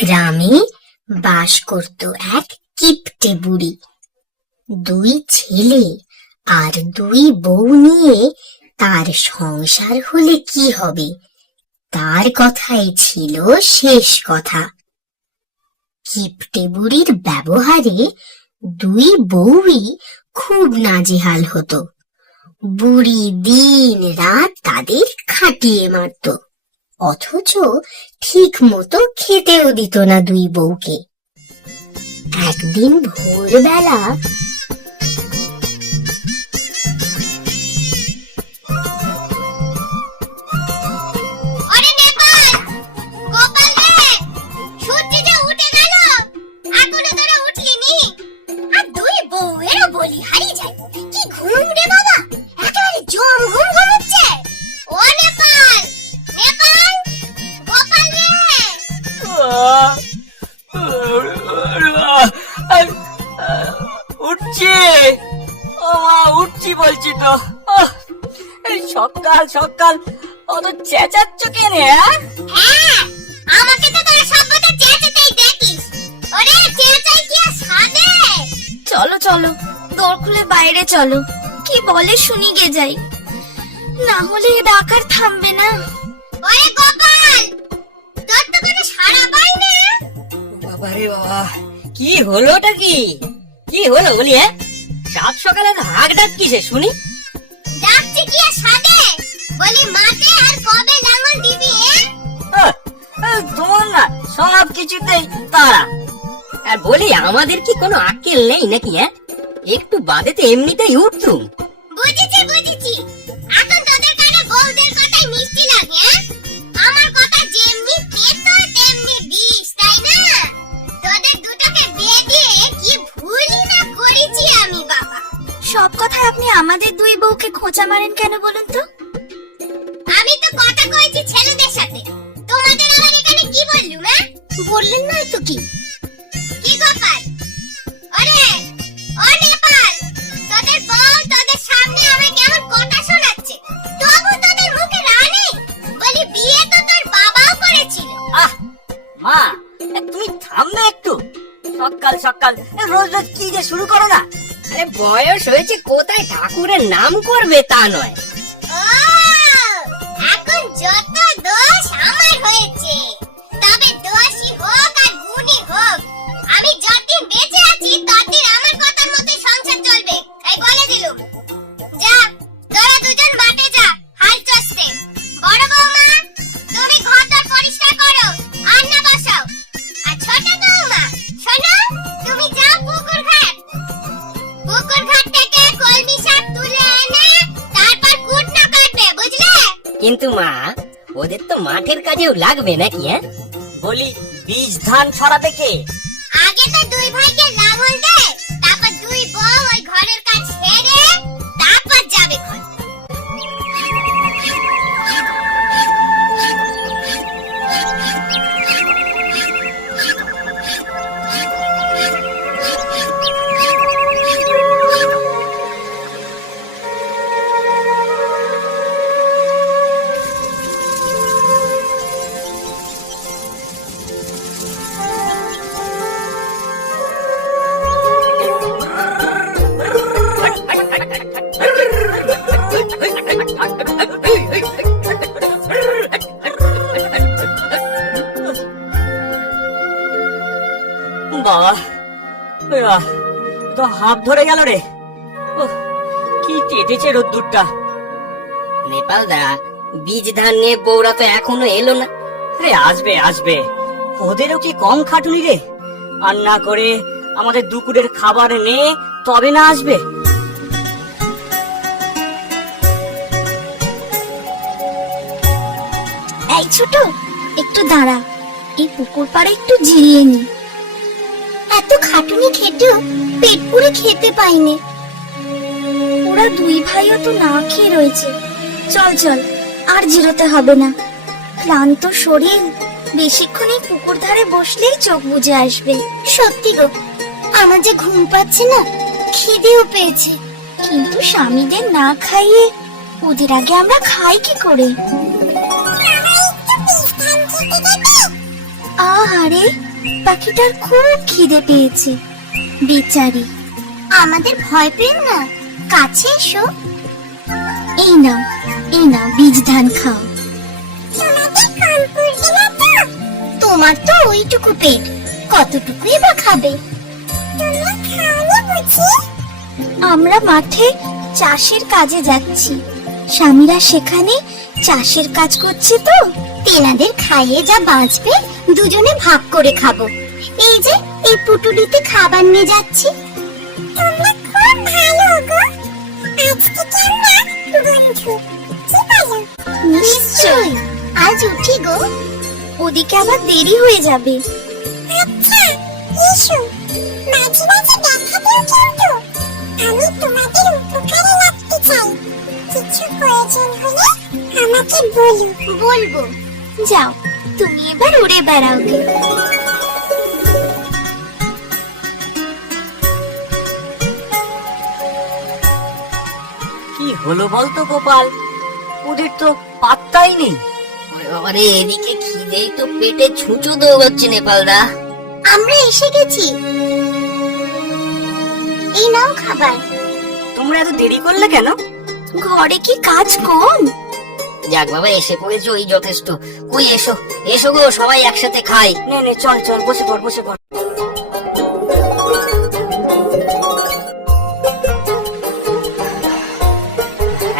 গ্রামে বাস করত এক কিপ্টে বুড়ি। দুই ছেলে আর দুই বউ নিয়ে তার সংসার হলে কি হবে, তার কথাই ছিল শেষ কথা। কিপ্টে বুড়ির ব্যবহারে দুই বউই খুব নাজেহাল হতো। বুড়ি দিন রাত তাদের খাটিয়ে মারত, অথচ ঠিক মতো খেতেও দিত না দুই বউকে। একদিন ভোরবেলা উঠছি বলছি তো। সকাল সকাল অত চেঁচাচ্ছ কেন? আমাকে তো তোরা সবটা চেঁচাতেই দেখিস। ওরে চেঁচাই কি আর সাধে? চলো চলো, দোর খুলে বাইরে চলো, কি বলে শুনি গে যাই, না হলে ডাকার থামবে না। ওরে গোপাল, তোর তো কোনো সাড়া পাই না। বাবারে বাবা, কি হলোটা কি? কি হলো বলি? সাত সকালে হাঁক ডাক কিসে শুনি? ডাকছে কি আর সাধে? বলি মাঠে আর কবে লাঙল দিবি? তোমার না সব কিছুতেই তারা। আর বলি আমাদের কি কোনো আক্কেল নেই নাকি? একটু বাদে তো এমনিতেই উঠতুম। বুঝেছি বুঝেছি, এখন তোদের কানে বউদের কথাই মিষ্টি লাগে। আমার কথা যেমনি তেতো তেমনি বিষ, তাই না? তোদের দুটোকে বিয়ে দিয়ে কি ভুলই না করেছি আমি বাবা। সব কথায় আপনি আমাদের দুই বউকে খোঁচা মারেন কেন বলুন তো? আমি তো কথা কইছি ছেলেদের সাথে, তোমাদের আবার এখানে কি বললুম? বললেন না তো কি? কি গোপাল? ওরে ও নেপাল, তোদের বউ তোদের সামনে আমার কেমন কথা শোনাচ্ছে, তবু তোদের মুখে রানী। বলি বিয়ে তো তোর বাবাও করেছিল। মা, তুমি থামবে একটু? সকাল সকাল রোজ রোজ কি যে শুরু করো না? আরে বয়স হয়েছে, কোথায় ঠাকুরের নাম করবে তা নয়। ও, এখন যত দোষ আমার হয়েছে, তবে দোষী হোক আর গুণী হোক, আমি যতদিন বেঁচে আছি ততদিন আমার কথার মতো সংসার চলবে, এই বলে দিলুম। যা, তোরা দুজন মাঠে যা হাল চষতে। বড় বৌমা, তুমি ঘরটা পরিষ্কার করো, রান্না বসাও। আর ছোট বৌমা, শোনো, তুমি যাও পুকুর ঘাট থেকে কলমি শাক তুলে এনে তারপর কুটনা কাটবে, বুঝলে? কিন্তু মা, ওদের তো মাঠের কাজেও লাগবে নাকি? বলি বীজ ধান ছড়াবে কে? আগে তো দুই ভাইকে লাঙল দে, তারপর দুই বউ ওই ঘরের কাজ সেরে তারপর যাবে ঘর। বাবা, তো হাত ধরে গেল রে। কি কেটেছে রোদ্দুরটা। নেপাল দা, বীজ ধান নিয়ে বউরা তো এখনো এলো না। আরে আসবে আসবে, ওদেরও কি কম খাটুনি রে? আর না করে আমাদের দুপুরের খাবার নে তবে না আসবে। এই ছোট, একটু দাঁড়া, এই পুকুর পাড়ে একটু জিরিয়ে নি। এত খাটুনি খেটেও পেট পুরে খেতে পাইনি। ওরা দুই ভাইও তো না খেয়ে রয়েছে। চল চল, আর জিরোতে হবে না। ক্লান্ত শরীর বেশিক্ষণ এই পুকুর ধারে বসলেই চোখ বুজে আসবে। সত্যি গো, আমার যে ঘুম পাচ্ছে না, খিদেও পেয়েছে। কিন্তু স্বামীদের না খাইয়ে ওদের আগে আমরা খাই কি করে? আহারে, পাখিটার খুব খিদে পেয়েছে, বেচারি। আমাদের ভয় পেও না, কাছে এসো। এই নাও, এই নাও, বীজ ধান খাও। তোমার তো ওইটুকু পেট, কতটুকুই বা খাবে? আমরা মাঠে চাষের কাজে যাচ্ছি, স্বামীরা সেখানে চাষের কাজ করছে তো। তেনাদের খাইয়ে যা বাঁচবে দুজনে ভাগ করে খাবো। এই যে এই পুটুলিতে খাবার নিয়ে যাচ্ছি। তোমরা খুব ভালো গো, আজ থেকে আমরা বন্ধু, কি বলো? নিশ্চয়ই, আজ উঠি গো। ওদিকে আবার দেরি হয়ে যাবে। আচ্ছা, এসো, মাঝে মাঝে দেখা দিও কিন্তু। আমি তোমাদের উপকারে লাগতে চাই। কিছু প্রয়োজন হলে আমাকে বলো। বলবো। যাও, তুমি এবার উড়ে বেড়াও গে। কি হলো বলতো গোপাল, ওদের তো পাত্তাই নেই। আরে এদিকে খিদেই তো পেটে ছুঁচো দৌড়াচ্ছে নেপালদা। আমরা এসে গেছি, এই নাও খাবার। তোমরা এত দেরি করলে কেন? ঘরে কি কাজ কম? যাক বাবা, এসে পড়েছো, ওই যথেষ্ট। কই এসো, এসো গো, সবাই একসাথে খাই। নে নে, চল চল, বসে পড়, বসে পড়।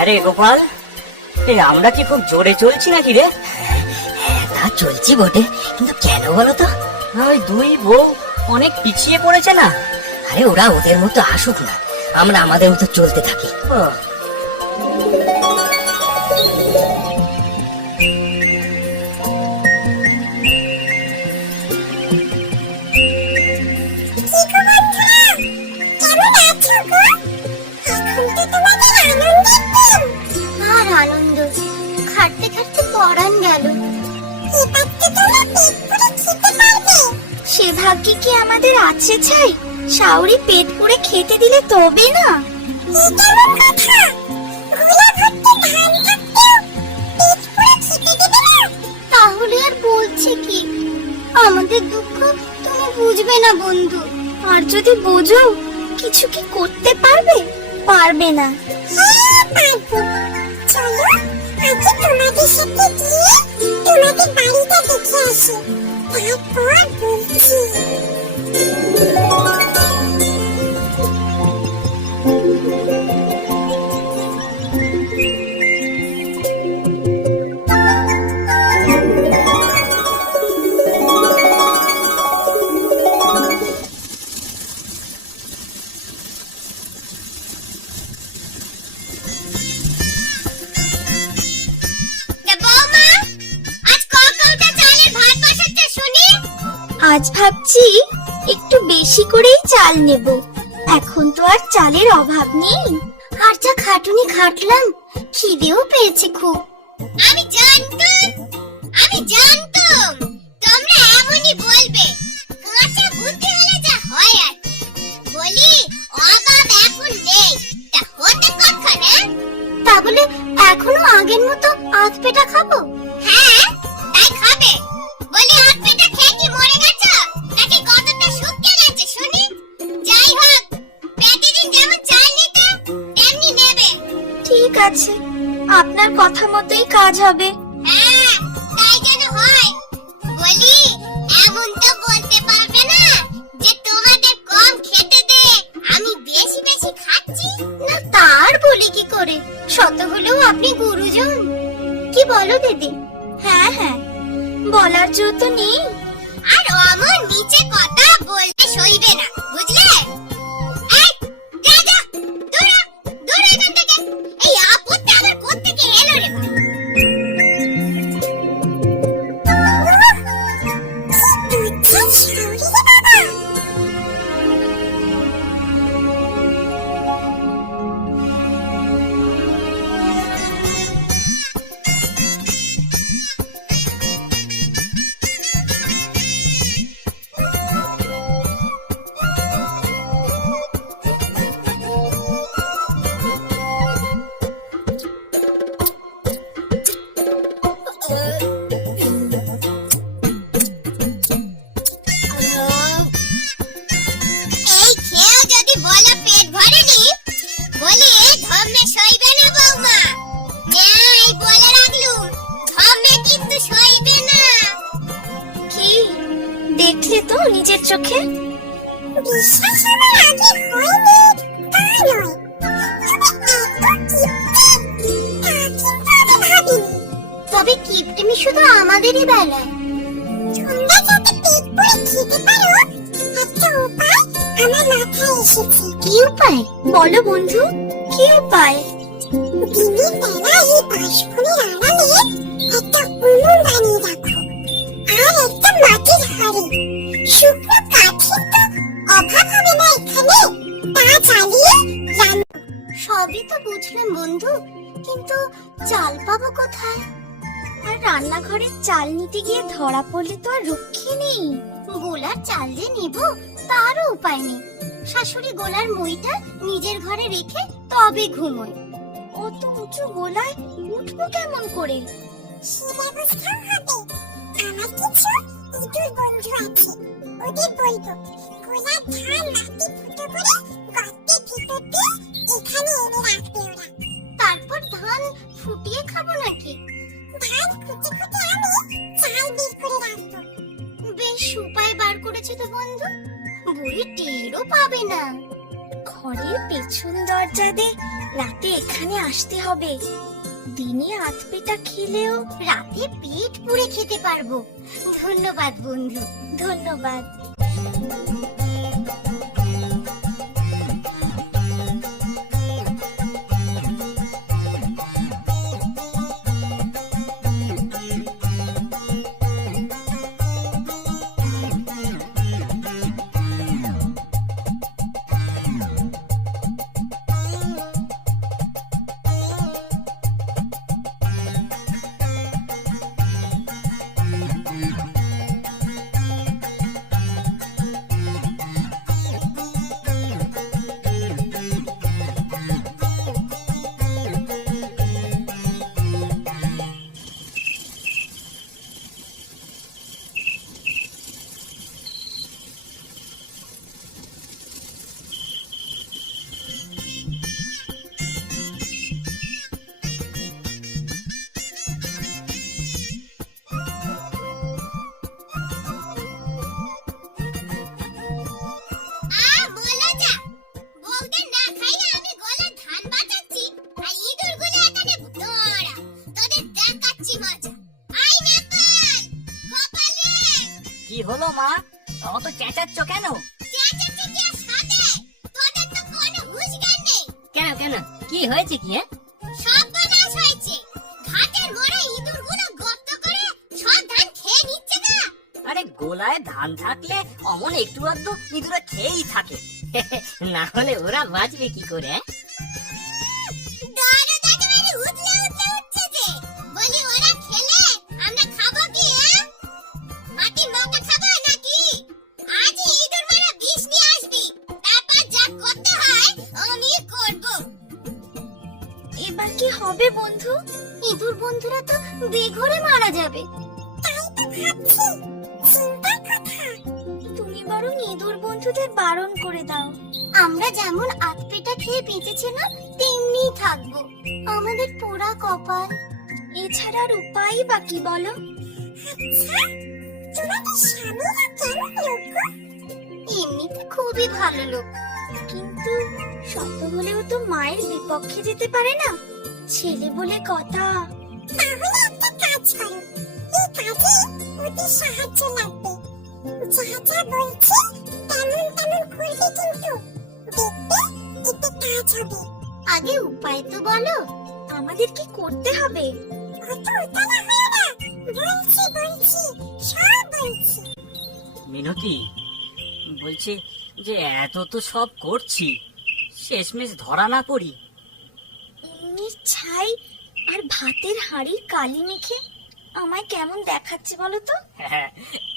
আরে গোপাল, আমরা কি খুব জোরে চলছি নাকি রে? তা চলছি বটে, কিন্তু কেন বলো তো? ওই দুই বউ অনেক পিছিয়ে পড়েছে না? আরে ওরা ওদের মতো আসুক না, আমরা আমাদের মতো চলতে থাকি। ও, আর আনন্দ, খাটতে খাটতে পরান গেল। এবার তো তোমরা পেট পুরে খেতে পারবে। সে ভাগ্যে কি আমাদের আছে ছাই? শাওরি পেট পুড়ে খেতে দিলে তবে না। তাহলে আর বলছে কি? আমাদের দুঃখ তুমি বুঝবে না বন্ধু। আর যদি বোঝো, কিছু কি করতে পারবে? পারবে না। চলো, আজকে তোমাদের সাথে গিয়ে তোমাদের বাড়িটা দেখে আসি, তারপর বলছি। আজ ভাবছি একটু বেশি করেই চাল নেব। এখন তো আর চালের অভাব নেই। আর যা খাটুনি খাটলাম, খিদেও পেয়েছে খুব। আমি জানতাম তোমরা এমনই বলবে। কাঁচা বুদ্ধি হলে যা হয় আর কি। বলি অভাব এখন নেই, তা হতে কতক্ষণে? তা বলে এখনো আগের মতো আধ পেটা খাবো? হ্যাঁ, তাই খাবে। বলি আধ পেটা খেয়ে কি মরে গেছো, নাকি কতটা শুকিয়ে গেছে শুনি? যাই হোক, প্রতিদিন যেমন চাল নিতে তেমনি নেবে। ঠিক আছে, আপনার কথা মতোই কাজ হবে। হ্যাঁ, তাই যেন হয়। বলি এমন তো বলতে পারবে না যে তোমাদের কম খেতে দে, আমি বেশি বেশি খাচ্ছি। না, তার বলি কি করে? শত হলেও আপনি গুরুজন। কি বলো দিদি? হ্যাঁ হ্যাঁ, বলার জো তো নেই। আর অমন নিচে কথা বলতে সইবে না, বুঝলে? এই, যা যা, দূর হ, দূর এখান থেকে। এই আপদটা আবার কোত্থেকে এলো রে বাবা? দেখলে তো নিজের চোখে? বিশ্বাস আমার আগে হয়নি তা নয়, তবে কিপটেমি শুধু আমাদেরই বেলায়। তোমরা যাতে পেট পুরে খেতে পারো একটা উপায় আমার মাথায় এসেছে। কি উপায় বলো বন্ধু, কি উপায়? দিনের বেলা এই বাঁশবনের আড়ালে একটা উনুন বানিয়ে রাখো, আর একটা মাটির হাঁড়ি। শুকনো কাঠের তো অভাব হবে না এখানে, তা জ্বালিয়ে রান্না। সবই তো বুঝলাম বন্ধু, কিন্তু চাল পাবো কোথায়? আর রান্নাঘরে চাল নিতে গিয়ে ধরা পড়লে তো আর রক্ষে নেই। গোলার চাল যে নিব তারও উপায় নেই। শাশুড়ি গোলার মইটা নিজের ঘরে রেখে তবে ঘুমোয়। অত উঁচু গোলায় উঠবো কেমন করে? সে ব্যবস্থাও হবে। আমার কিছু ইঁদুর বন্ধু আছে, ওদের বলবো গোলার ধান মাটি ফুটো করে গর্তের ভিতর দিয়ে এখানে এনে রাখবে ওরা। তারপর ধান ফুটিয়ে খাবো নাকি? ধান খুঁটে খুঁটে আমি চাল বের করে রাখবো। বেশ উপায় বার করেছে তো বন্ধু, বুড়ি টেরও পাবে না। ঘরের পেছন দরজা দিয়ে রাতে এখানে আসতে হবে। দিনে আধ পেটা খেলেও রাতে পেট পুড়ে খেতে পারবো। ধন্যবাদ বন্ধু, ধন্যবাদ। বলো যা, বউকে না খাইয়ে আমি গোলার ধান বাঁচাচ্ছি আর ইঁদুরগুলো এখানে ধরা। তোদের দেখাচ্ছি মজা। আই নেপাল, গোপাল রে, কি হলো মা, অত চেঁচাচ্ছ কেন? চেঁচাচ্ছি কি আর সাথে? তোদের তো কোনো হুঁশ জ্ঞান নেই। কেন কেন, কি হয়েছে কি? সর্বনাশ হয়েছে। ঘাটের মোড়ে ইঁদুরগুলো গর্ত করে সব ধান খেয়ে নিচ্ছে না। আরে গোলায় ধান থাকলে অমন একটু আধটু ইঁদুরা খেয়েই থাকে, না হলে ওরা বাঁচবে কি করে? দরদ একেবারে উতলে উতলে উঠছে যে। বলি ওরা খেলে আমরা খাবো কি? মাটি মাথা খাবো নাকি? আজই ইঁদুর মারা বিষ নিয়ে আসবি, তারপর যা করতে হয় আমি করব। এবার কি হবে বন্ধু? ইঁদুর বন্ধুরা তো বেঘরে মারা যাবে। তাই তো ভাবছি, চিন্তার কথা। তুমি বরং ইঁদুর বন্ধুদের বারণ করে দাও। আমরা যেমন আধপেটা খেয়ে বেঁচেছিলাম তেমনিই থাকবো। আমাদের পোড়া কপাল। এছাড়া আর উপায় বা কি বলো? আচ্ছা, তোমাদের স্বামীরা কেমন লোক গো? এমনিতে খুবই ভালো লোক। কিন্তু শত হলেও তো মায়ের বিপক্ষে যেতে পারে না, ছেলে বলে কথা। তাহলে একটা কাজ করো, এই কাজে ওদের সাহায্য লাগবে। যা যা বলছি তেমন তেমন করবে, কিন্তু দেখবে এতে কাজ হবে। আগে উপায় তো বলো। আমাদের কি করতে হবে? অত উতলা হয়ে না, বলছি বলছি সব বলছি। মিনতি, বলছে যে এত তো সব করছি, শেষমেশ ধরা না পড়ি। উনুনের ছাই আর ভাতের হাঁড়ির কালি মেখে আমায় কেমন দেখাচ্ছে বলো তো? হ্যাঁ,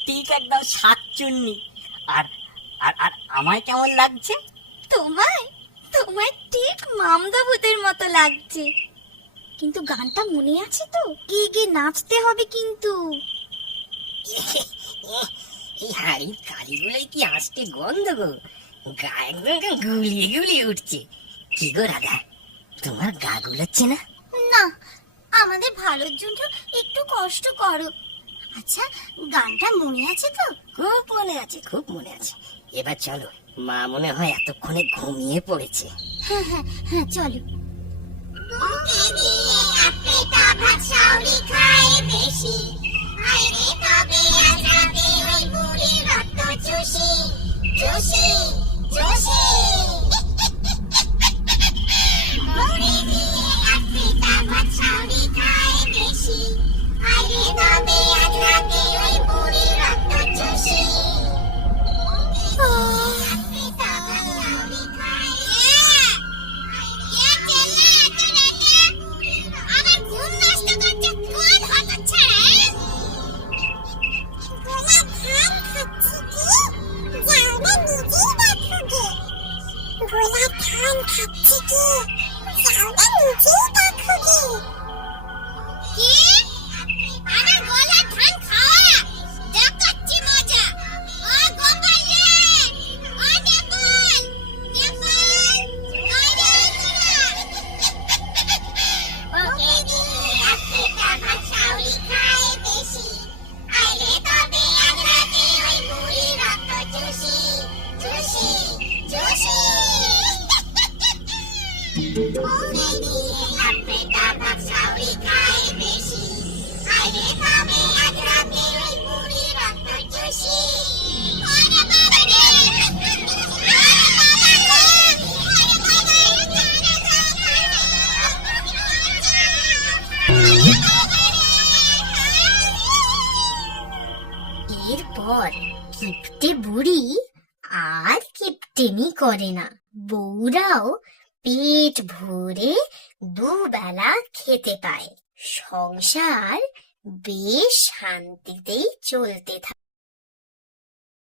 ঠিক একদম শাকচুন্নি। আর আর আর আমায় কেমন লাগছে? তোমায় তোমায় ঠিক মামদা ভূতের মতো লাগছে। কিন্তু গানটা মনে আছে তো? গিয়ে গিয়ে নাচতে হবে কিন্তু। এই হাড়ির কালিগুলোই কি আসতে গন্ধ গো, গা একদম গুলিয়ে গুলিয়ে উঠছে। কি গো রাধা, তোমার গা গুলাচ্ছে না? না, আমাদের ভালোর জন্য একটু কষ্ট করো। আচ্ছা, গানটা মনে আছে তো? খুব মনে আছে, খুব মনে আছে। এবার চলো, মা মনে হয় এতক্ষণে ঘুমিয়ে পড়েছে। হ্যাঁ হ্যাঁ হ্যাঁ, চলো। বুকে দিয়ে আটকেটা ভাত শাউরি খায় বেশি, আইরে তবে আজ রাতে ওই বুড়ির রক্ত চুষি চুষি চুষি। বুকে দিয়ে আটকেটা ভাত শাউরি খায় বেশি, আইরে তবে আজ রাতে ওই বুড়ির রক্ত চুষি। আটকেটা ভাত শাউরি খায় আমার ঘুম নষ্ট করছে কোন হতচ্ছাড়া। গোলা ধান খাচ্ছি কি যাও না নিজেই দেখো গে। গোলা ধান খাচ্ছি কি যাও না নিজেই দেখো গে। কি আমার গোলা ধান খাওয়া দেখাচ্ছি মজা। ও গোপাল রে, ও নেপাল নেপাল কইরে ওকে দিয়ে আটকেটা ভাত শাউরি খায় বেশি, আইরে তবে আজ রাতে ওই বুড়ির রক্ত চুষি চুষি চুষি। ওকে দিয়ে আটকেটা ভাত শাউরি খায় বেশি, আইরে তবে আজ রাতে ওই বুড়ির রক্ত চুষি। ওরে বাবা রে, ওরে বাবা রে, ওরে বাবা এরপর কিপ্টে বুড়ি আর কিপ্টেমি করে না। বউরাও পেট ভরে দুবেলা খেতে পায়। সংসার বেশ শান্তিতেই চলতে থাকে।